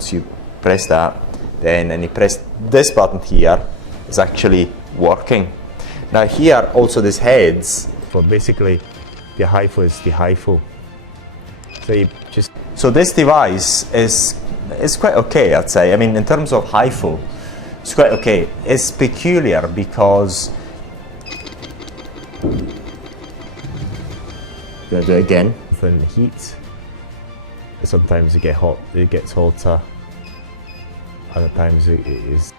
So you press that, then and you press this button here, it's actually working. Now here also this heads for basically the Hifu is the Hifu. So this device is quite okay, I'd say. I mean, in terms of Hifu, it's quite okay. It's peculiar because I'm gonna do it again. Within the heat, sometimes it gets hotter. Other times it is.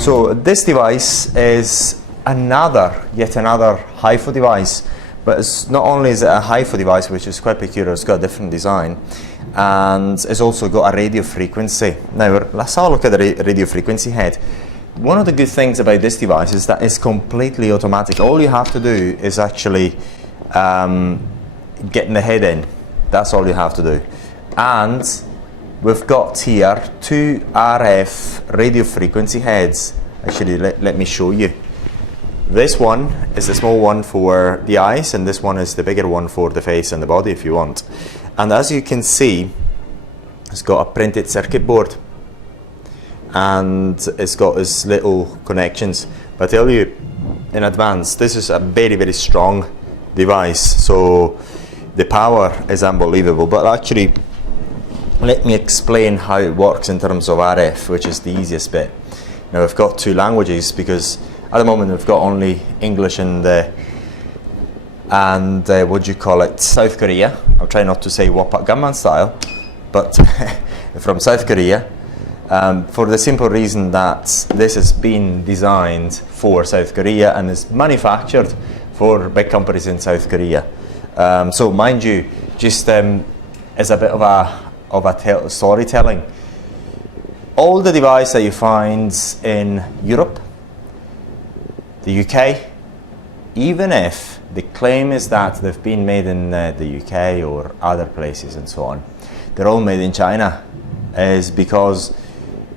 So this device is yet another Hifu device, but it's not only is it a Hifu device, which is quite peculiar, it's got a different design, and it's also got a radio frequency. Now let's have a look at the radio frequency head. One of the good things about this device is that it's completely automatic. All you have to do is actually getting the head in. That's all you have to do. And we've got here two RF radio frequency heads. Actually, let me show you. This one is the small one for the eyes, and this one is the bigger one for the face and the body if you want. And as you can see, it's got a printed circuit board and it's got its little connections. But I tell you in advance, this is a very, very strong device, so the power is unbelievable. But actually, let me explain how it works in terms of RF, which is the easiest bit. Now we've got two languages because at the moment we've got only English and what do you call it, South Korea. I'll try not to say Wapak Gangnam style, but from South Korea, for the simple reason that this has been designed for South Korea and is manufactured for big companies in South Korea. So mind you, just as a bit of storytelling, all the devices that you find in Europe, the UK, even if the claim is that they've been made in the UK or other places and so on, they're all made in China, is because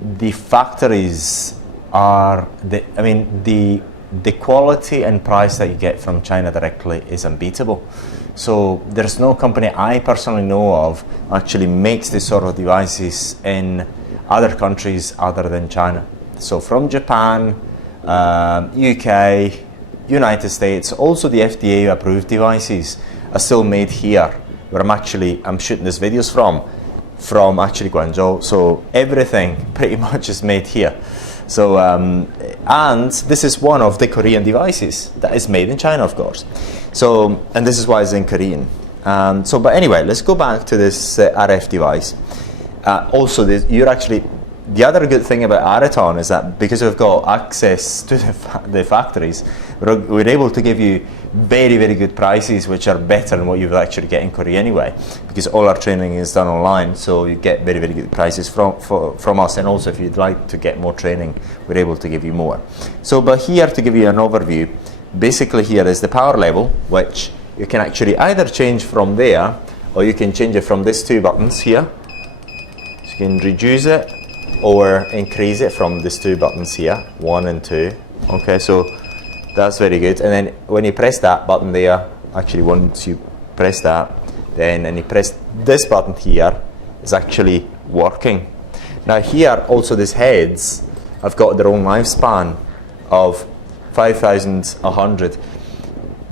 the factories are, the quality and price that you get from China directly is unbeatable. So there's no company I personally know of actually makes this sort of devices in other countries other than China. So from Japan, UK, United States, also the FDA approved devices are still made here, where I'm shooting these videos from actually Guangzhou. So everything pretty much is made here. So and this is one of the Korean devices that is made in China, of course. So, and this is why it's in Korean. But anyway, let's go back to this RF device. Also, the other good thing about Areton is that because we've got access to the factories, we're able to give you very, very good prices, which are better than what you would actually get in Korea anyway, because all our training is done online, so you get very, very good prices from us. And also, if you'd like to get more training, we're able to give you more. So, but here to give you an overview, basically here is the power level, which you can actually either change from there, or you can change it from these two buttons here. So you can reduce it or increase it from these two buttons here, 1 and 2. Okay, so that's very good. And then when you press that button there, actually once you press that, then and you press this button here, it's actually working. Now here also these heads have got their own lifespan of 5,100.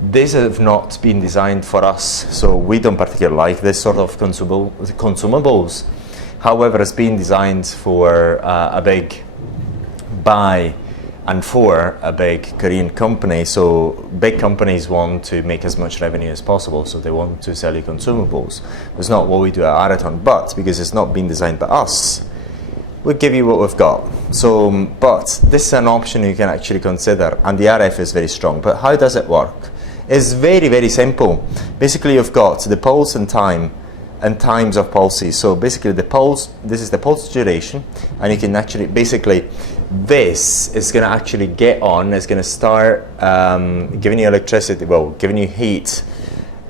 These have not been designed for us, so we don't particularly like this sort of consumables. However, it's been designed for a big buy and for a big Korean company. So big companies want to make as much revenue as possible, so they want to sell you consumables. It's not what we do at Areton, but because it's not been designed by us, we'll give you what we've got. So, but this is an option you can actually consider, and the RF is very strong. But how does it work? It's very, very simple. Basically, you've got the pulse and time, and times of pulses. So basically the pulse, this is the pulse duration, and you can actually basically this is going to actually get on, it's going to start giving you electricity, well, giving you heat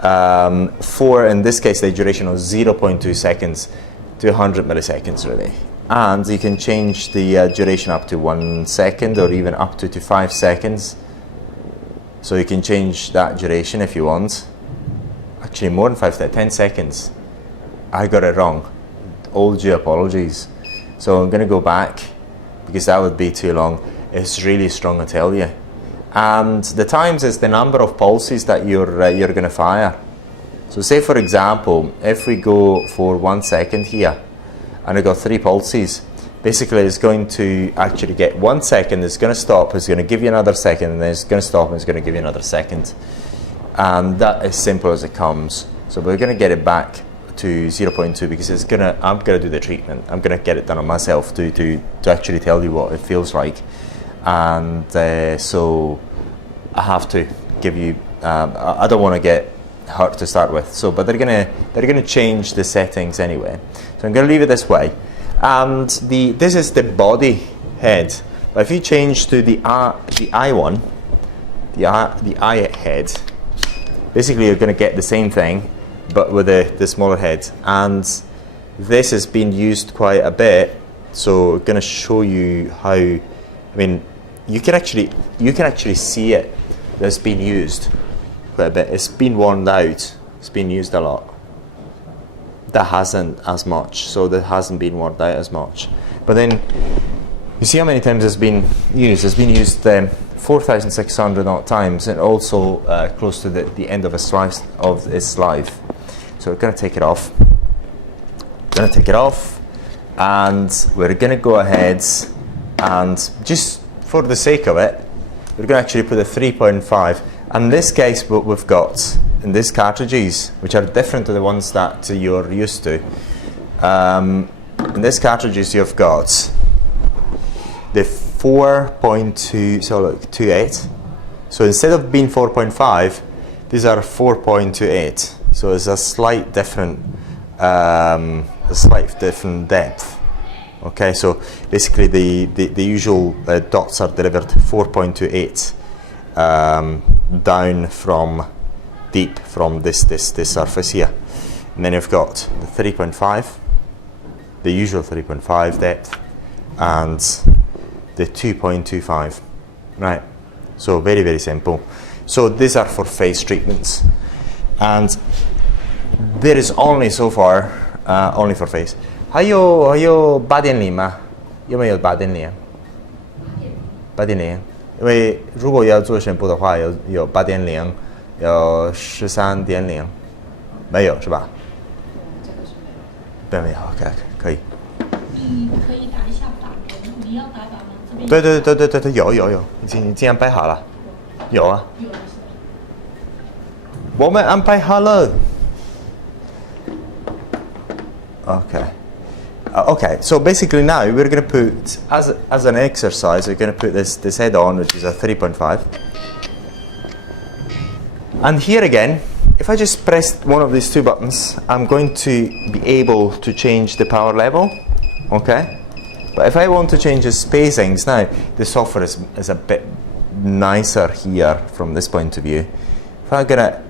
for, in this case, the duration of 0.2 seconds to 100 milliseconds really. And you can change the duration up to 1 second or even up to 5 seconds. So you can change that duration if you want. Actually more than 5, 10 seconds. I got it wrong. All due apologies. So I'm going to go back because that would be too long. It's really strong, I tell you. And the times is the number of pulses that you're going to fire. So say for example, if we go for 1 second here, and I got 3 pulses, basically it's going to actually get 1 second, it's going to stop, it's going to give you another second, and then it's going to stop and it's going to give you another second. And that is simple as it comes. So we're going to get it back to 0.2 because I'm going to do the treatment. I'm going to get it done on myself to actually tell you what it feels like. And so I have to give you, I don't want to get hurt to start with. So, but they're gonna change the settings anyway. So I'm gonna leave it this way. And this is the body head. But if you change to the eye one, the eye head, basically you're gonna get the same thing, but with the smaller head. And this has been used quite a bit. So I'm gonna show you how. I mean, you can actually see it. That's been used quite a bit. It's been worn out. It's been used a lot. That hasn't as much. So that hasn't been worn out as much. But then you see how many times it's been used. It's been used 4,600 odd times, and also close to the end of its life. So we're going to take it off. And we're going to go ahead and just for the sake of it, we're going to actually put a 3.5. And in this case, what we've got in these cartridges, which are different to the ones that you're used to. In these cartridges, you've got the 4.2, so look, 2.8. So instead of being 4.5, these are 4.28. So it's a slight different depth. Okay, so basically the usual dots are delivered 4.28 down from deep from this surface here. And then you've got the 3.5, the usual 3.5 depth, and the 2.25. Right, so very, very simple. So these are for face treatments. And there is only so far, only for face. 还有8点零吗？有没有8点零？8点零，因为如果要做宣布的话，有8点零，有13.0，没有是吧？这个是没有。没有 ，OK， 可以。你可以打一下法文，你要打法吗？这边对，有，你既然摆好了，有啊。有的是。我们安排好了。Okay. Okay, so basically now we're going to put, as an exercise, we're going to put this head on, which is a 3.5. And here again, if I just press one of these two buttons, I'm going to be able to change the power level. Okay? But if I want to change the spacings, now the software is a bit nicer here from this point of view. If I'm going to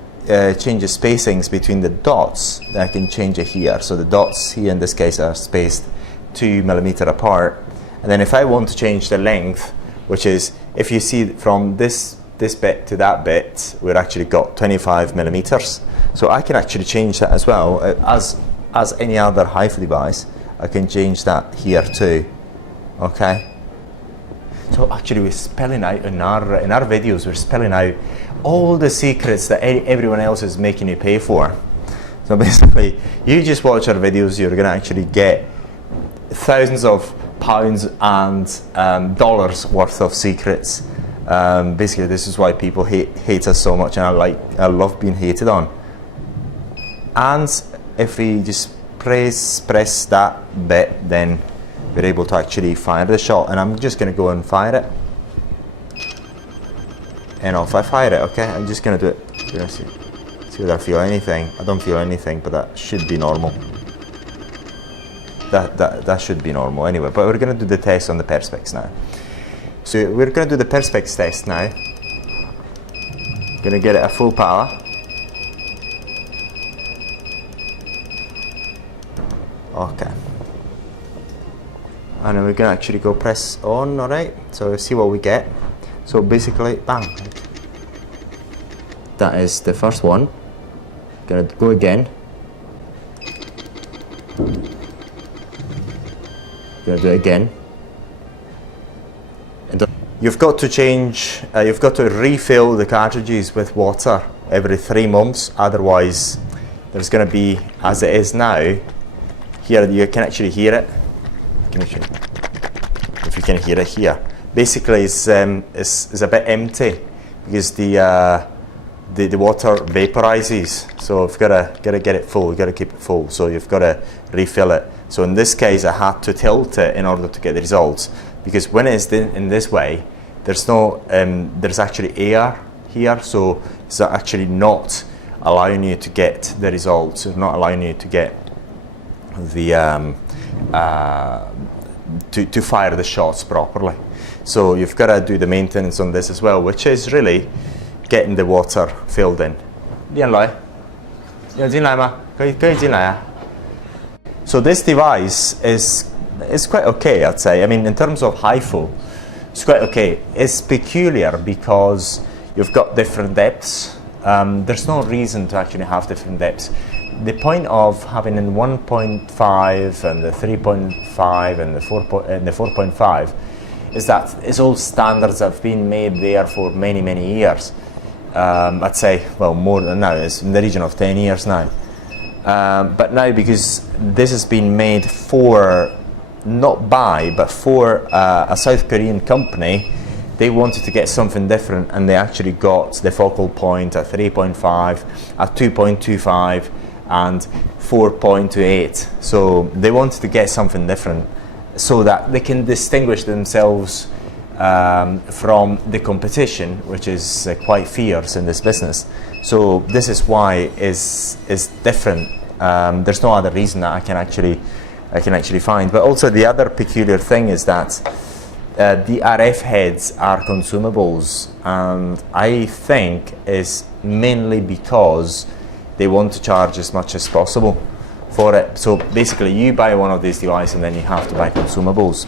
change the spacings between the dots, then I can change it here. So the dots here in this case are spaced 2 millimeter apart. And then if I want to change the length, which is, if you see from this bit to that bit, we've actually got 25 millimeters. So I can actually change that as well. As any other Hifu device, I can change that here too. Okay? So actually we're spelling out in our videos, we're spelling out all the secrets that everyone else is making you pay for. So basically, you just watch our videos, you're going to actually get thousands of pounds and dollars worth of secrets. Basically, this is why people hate us so much, and I love being hated on. And if we just press that bit, then we're able to actually fire the shot. And I'm just going to go and fire it. And if I fire it, okay, I'm just going to do it. Let's see whether I feel anything. I don't feel anything, but that should be normal. that should be normal anyway. But we're going to do the test on the perspex now. So we're going to do the perspex test now. Going to get it at full power. Okay. And then we're going to actually go press on, alright? So see what we get. So basically, bang. That is the first one. Going to go again. Going to do it again. And you've got to change, you've got to refill the cartridges with water every 3 months. Otherwise, there's going to be, as it is now, here you can actually hear it. If you can hear it here, basically it's a bit empty because the water vaporizes. So you've got to get it full. You've got to keep it full. So you've got to refill it. So in this case, I had to tilt it in order to get the results, because when it's in this way, there's no there's actually air here, so it's actually not allowing you to get the results. It's not allowing you to get the to fire the shots properly. So you've got to do the maintenance on this as well, which is really getting the water filled in. So this device is quite okay, I'd say. I mean, in terms of Hifu, it's quite okay. It's peculiar because you've got different depths. There's no reason to actually have different depths. The point of having in 1.5 and the 3.5 and the 4.5 is that it's all standards that have been made there for many, many years. I'd say, well, more than now. It's in the region of 10 years now. But now, because this has been made for, not by, but for a South Korean company, they wanted to get something different, and they actually got the focal point at 3.5, at 2.25, and 4.28. So they wanted to get something different so that they can distinguish themselves from the competition, which is quite fierce in this business. So this is why is different. There's no other reason that I can actually find. But also the other peculiar thing is that the RF heads are consumables, and I think is mainly because they want to charge as much as possible for it. So basically you buy one of these devices and then you have to buy consumables.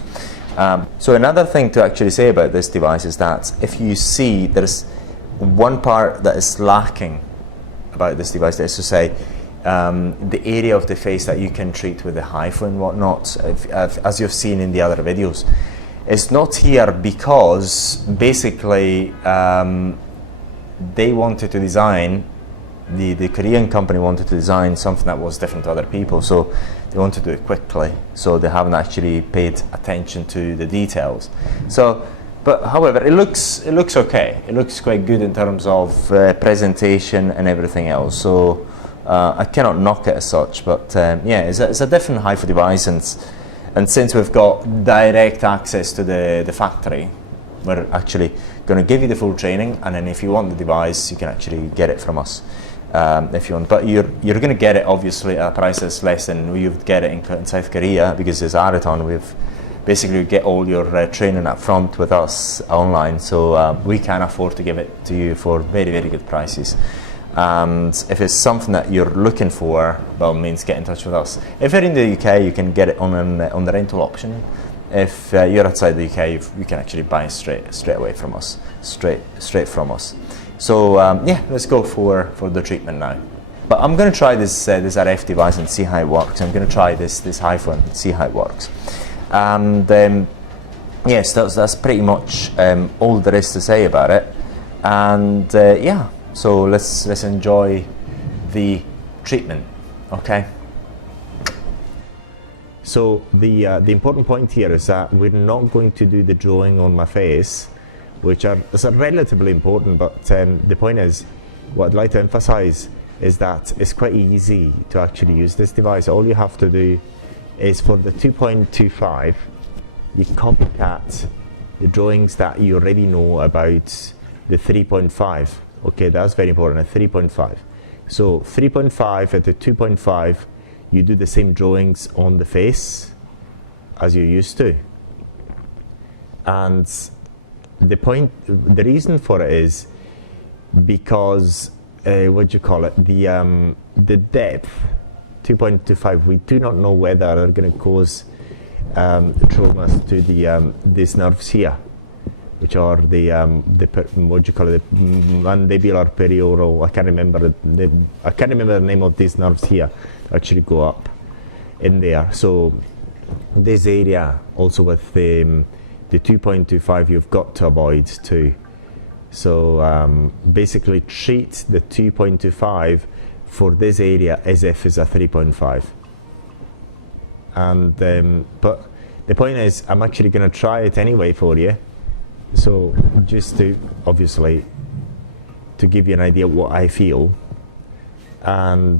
So another thing to actually say about this device is that if you see there's one part that is lacking about this device, that is to say the area of the face that you can treat with the Hifu and whatnot, as you've seen in the other videos. It's not here because basically they wanted to design, the Korean company wanted to design something that was different to other people, so they wanted to do it quickly, so they haven't actually paid attention to the details. So, but however, it looks okay. It looks quite good in terms of presentation and everything else. So I cannot knock it as such, but yeah, it's a different Hifu device, and since we've got direct access to the factory, we're actually going to give you the full training, and then if you want the device, you can actually get it from us. If you want, but you're going to get it obviously at a price that's less than you would get it in South Korea, because as Areton, we've basically get all your training up front with us online, so we can afford to give it to you for very, very good prices. And if it's something that you're looking for, by all means get in touch with us. If you're in the UK, you can get it on the rental option. If you're outside the UK, you can actually buy it straight away from us, straight from us. So yeah, let's go for the treatment now. But I'm going to try this RF device and see how it works. I'm going to try this Hifu and see how it works. And yes, that's pretty much all there is to say about it. And yeah, so let's enjoy the treatment. Okay. So the important point here is that we're not going to do the drawing on my face, which is relatively important, but the point is, what I'd like to emphasize is that it's quite easy to actually use this device. All you have to do is, for the 2.25, you copycat the drawings that you already know about the 3.5. Okay, that's very important, at 3.5. So 3.5 at the 2.5, you do the same drawings on the face, as you used to. And the reason for it is because what do you call it? The depth 2.25. We do not know whether they're going to cause traumas to these nerves here, which are what do you call it? The mandibular perioral. I can't remember the name of these nerves here. Actually, go up in there. So this area also with the 2.25, you've got to avoid too. So basically treat the 2.25 for this area as if it's a 3.5. And but the point is, I'm actually going to try it anyway for you. So just to obviously to give you an idea of what I feel, and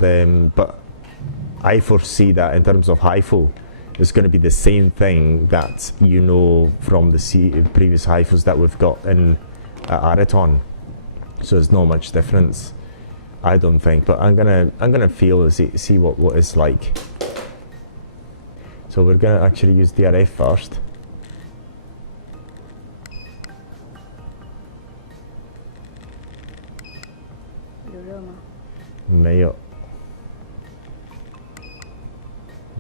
but I foresee that in terms of Hifu, it's going to be the same thing that you know from the previous Hifus that we've got in Areton. So there's not much difference, I don't think. But I'm gonna feel see what it's like. So we're gonna actually use DRF first.没有，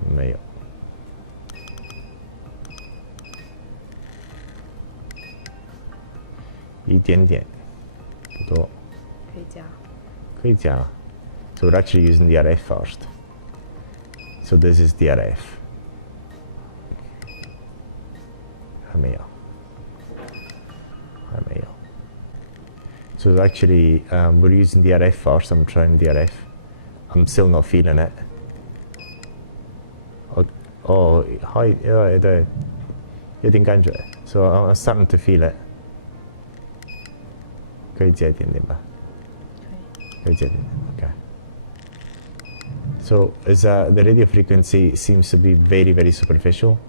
没有。一点点，不多。可以加。可以加。So we're actually using DRF first. So this is DRF. 还没有。还没有。So actually, we're using DRF first. I'm trying DRF. I'm still not feeling it. Oh, hi, 对，有点感觉。So I'm starting to feel it. 可以加一点点吧。可以加一点点。Okay. So the radio frequency seems to be very, very superficial.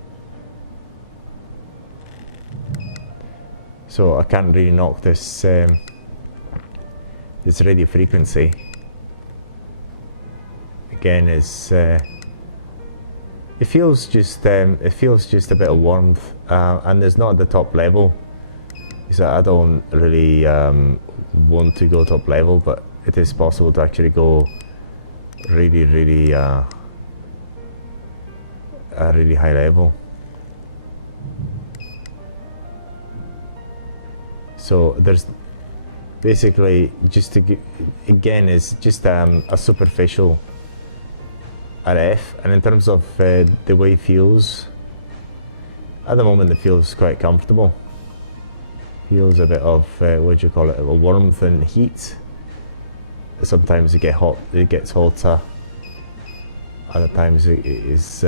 So I can't really knock this radio frequency. Again, it feels just a bit of warmth, and it's not at the top level. So I don't really want to go top level, but it is possible to actually go really, really a really high level. So there's basically just to give, again, it's just a superficial RF, and in terms of the way it feels, at the moment it feels quite comfortable. Feels a bit of what do you call it? A warmth and heat. Sometimes it gets hotter. Other times it is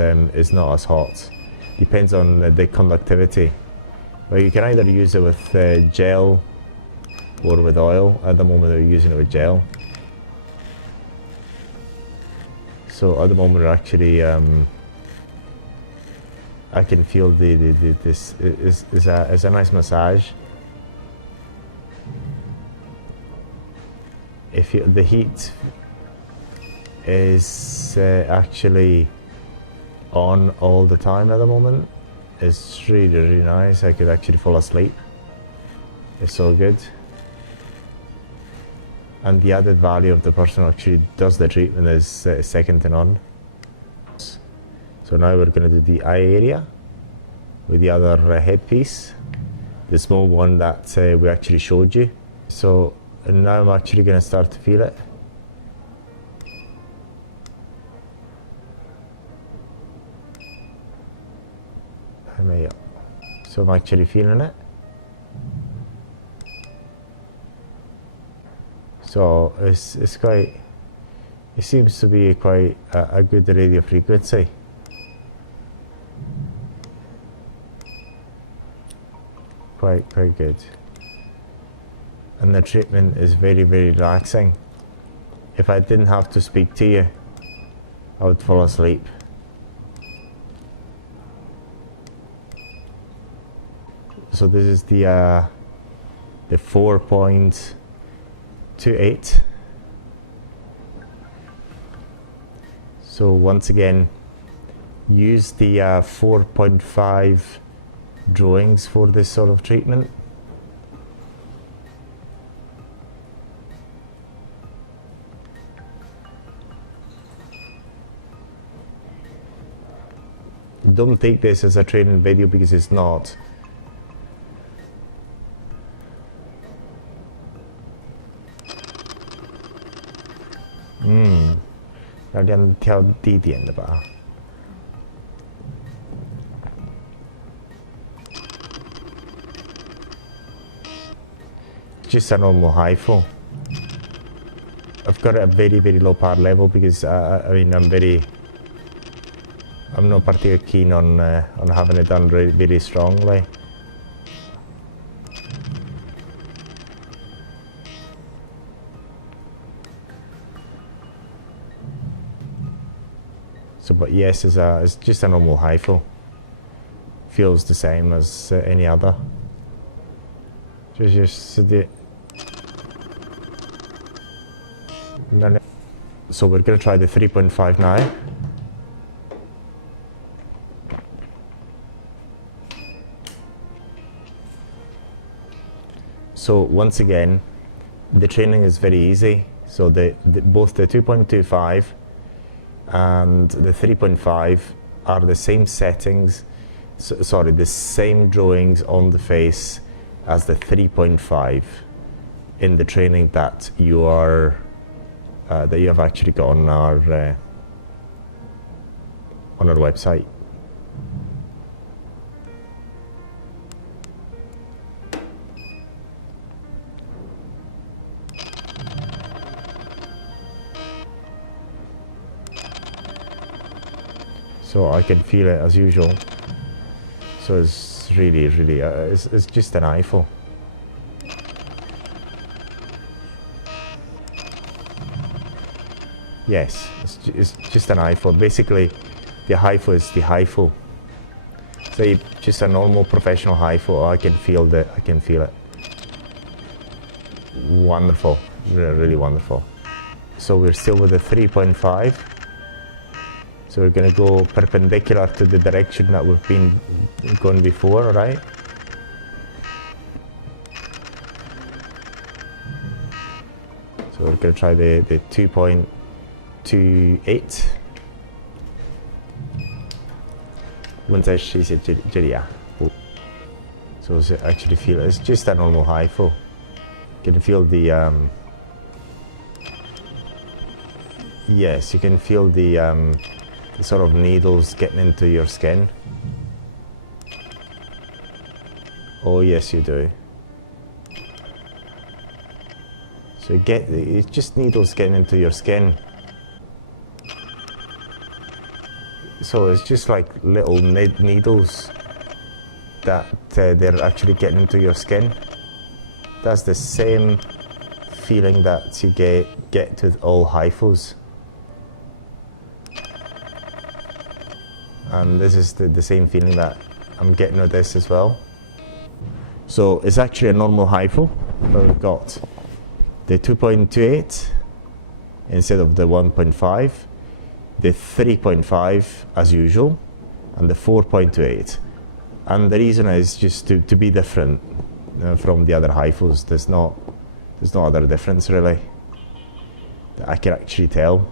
not as hot. Depends on the conductivity. Well, you can either use it with gel or with oil. At the moment we're using it with gel. So at the moment we're actually I can feel this is a nice massage. If the heat is actually on all the time at the moment, it's really, really nice. I could actually fall asleep. It's so good. And the added value of the person who actually does the treatment is second to none. So now we're going to do the eye area with the other headpiece, the small one that we actually showed you. So now I'm actually going to start to feel it. So I'm actually feeling it. So it's quite, it seems to be quite a good radio frequency. Quite good. And the treatment is very, very relaxing. If I didn't have to speak to you, I would fall asleep. So this is the 4.28. So once again, use the 4.5 drawings for this sort of treatment. Don't take this as a training video because it's not. Nó đang theo地点的吧 Just a normal Hifu. I've got it at very low power level because I mean I'm not particularly keen on having it done very strongly. So, but yes, it's just a normal Hifu. Feels the same as any other. Just the. So we're going to try the 3.5 now. So once again, the training is very easy. So both the 2.25 and the 3.5 are the same settings, sorry, the same drawings on the face as the 3.5 in the training that you have actually got on our website. So I can feel it as usual. So it's really, it's just an Hifu. Yes, it's just an Hifu. Basically, the Hifu is the Hifu. So just a normal professional Hifu. I can feel it. Wonderful, really wonderful. So we're still with the 3.5. So we're going to go perpendicular to the direction that we've been going before, right? So we're going to try the 2.28. 问在试一下这里啊。So actually feel it's just a normal Hifu. You can feel the yes, you can feel the sort of needles getting into your skin. Oh yes, you do. So it's just needles getting into your skin. So it's just like little needles that they're actually getting into your skin. That's the same feeling that you get with all Hifus. And this is the same feeling that I'm getting with this as well. So it's actually a normal Hifu, but we've got the 2.28 instead of the 1.5, the 3.5 as usual, and the 4.28. And the reason is just to be different from the other Hifus. There's no other difference really that I can actually tell.